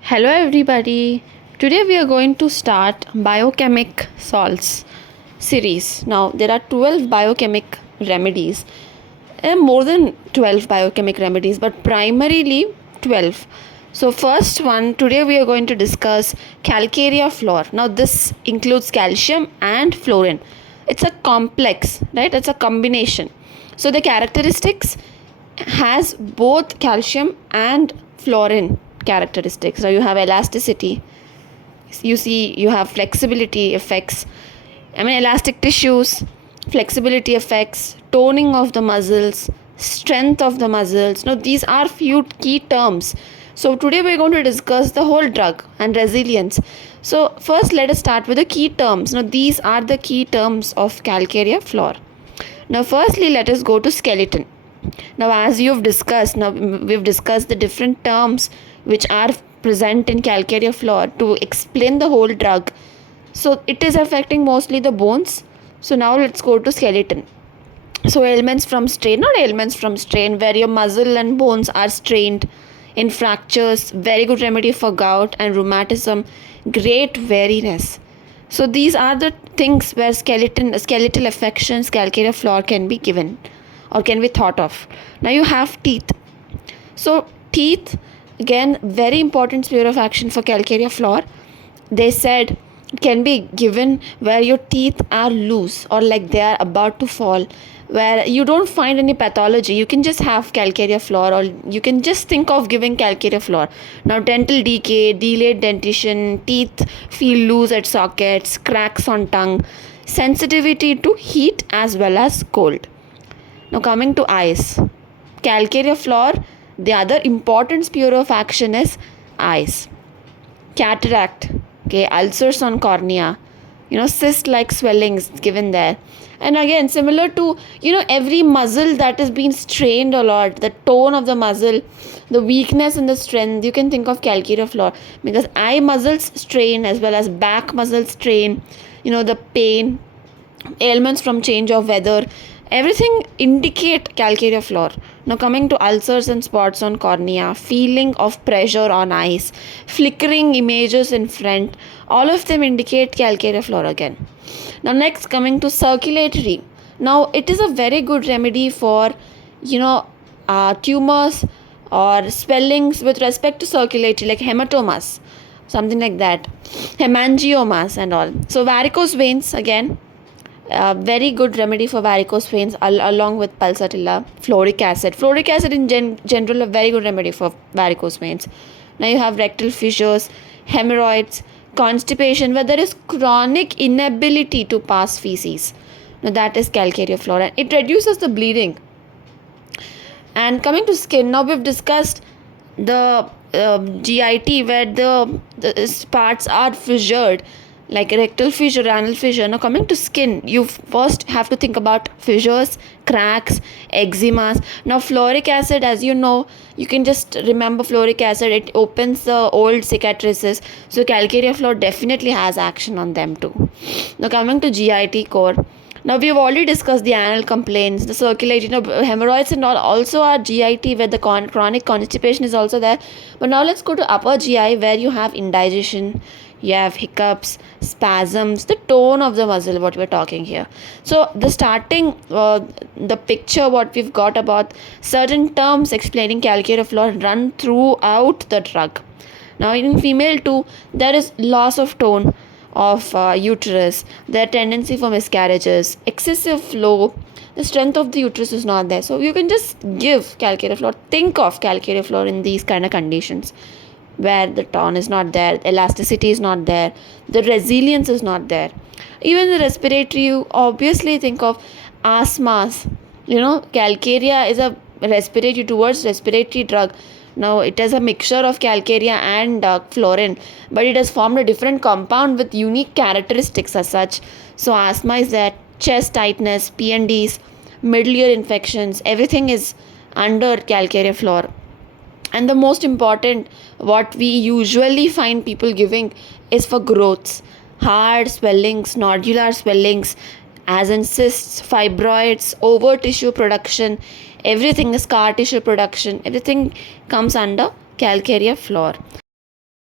Hello everybody. Today we are going to start Biochemic salts series. Now there are 12 biochemic remedies. More than 12 biochemic remedies, but primarily 12. So first one, today we are going to discuss Calcarea floor. Now this includes calcium and fluorine. It's a complex, right? It's a combination. So the characteristics has both calcium and fluorine characteristics. So you have elasticity, you have flexibility effects, elastic tissues, flexibility effects, toning of the muscles, strength of the muscles. Now these are few key terms. So today we're going to discuss the whole drug and resilience. So first let us start with the key terms. Now these are the key terms of Calcarea floor. Now firstly let us go to skeleton. Now as we've discussed the different terms which are present in Calcarea floor to explain the whole drug. So it is affecting mostly the bones. So now let's go to skeleton. So ailments from strain, where your muscle and bones are strained. In fractures, very good remedy for gout and rheumatism, great weariness. So these are the things where skeletal affections, Calcarea floor can be given or can be thought of. Now you have teeth. So teeth, again, very important sphere of action for Calcarea floor. They said it can be given where your teeth are loose or like they are about to fall, where you don't find any pathology. You can just have Calcarea floor, or you can just think of giving Calcarea floor. Now dental decay, delayed dentition, teeth feel loose at sockets, cracks on tongue, sensitivity to heat as well as cold. Now coming to eyes, Calcarea floor, the other important sphere of action is eyes. Cataract, ulcers on cornea, cyst-like swellings given there. And again, similar to, every muscle that is being strained a lot, the tone of the muscle, the weakness and the strength, you can think of Calcarea floor, because eye muscles strain as well as back muscles strain, the pain, ailments from change of weather, everything indicate Calcarea floor. Now coming to ulcers and spots on cornea, feeling of pressure on eyes, flickering images in front, all of them indicate Calcarea floor again. Now next, coming to circulatory. Now it is a very good remedy for tumors or swellings with respect to circulatory, like hematomas, something like that, hemangiomas and all. So varicose veins, again, very good remedy for varicose veins along with pulsatilla. Fluoric acid in general, a very good remedy for varicose veins. Now you have rectal fissures, hemorrhoids, constipation, where there is chronic inability to pass feces. Now that is Calcarea floor, and it reduces the bleeding. And coming to skin, now we've discussed the GIT, where the parts are fissured, like rectal fissure, anal fissure. Now coming to skin, you first have to think about fissures, cracks, eczemas. Now fluoric acid, as you know, you can just remember fluoric acid, it opens the old cicatrices. So Calcarea floor definitely has action on them too. Now coming to GIT core, now we have already discussed the anal complaints, the circulatory, hemorrhoids and all also are GIT, where the chronic constipation is also there. But now let's go to upper GI, where you have indigestion, you have hiccups, spasms, the tone of the muscle, what we're talking here. So the starting, the picture what we've got about certain terms explaining Calcarea floor run throughout the drug. Now in female too, there is loss of tone of uterus, their tendency for miscarriages, excessive flow, the strength of the uterus is not there. So you can just give Calcarea floor, think of Calcarea floor in these kind of conditions, where the tone is not there, elasticity is not there, the resilience is not there. Even the respiratory, you obviously think of asthmas. Calcarea is a respiratory drug. Now it is a mixture of Calcarea and fluorine, but it has formed a different compound with unique characteristics as such. So asthma is there, chest tightness, PNDs, middle ear infections, everything is under Calcarea floor. And the most important, what we usually find people giving is for growths, hard swellings, nodular swellings, as in cysts, fibroids, over tissue production, everything, the scar tissue production, everything comes under Calcarea floor.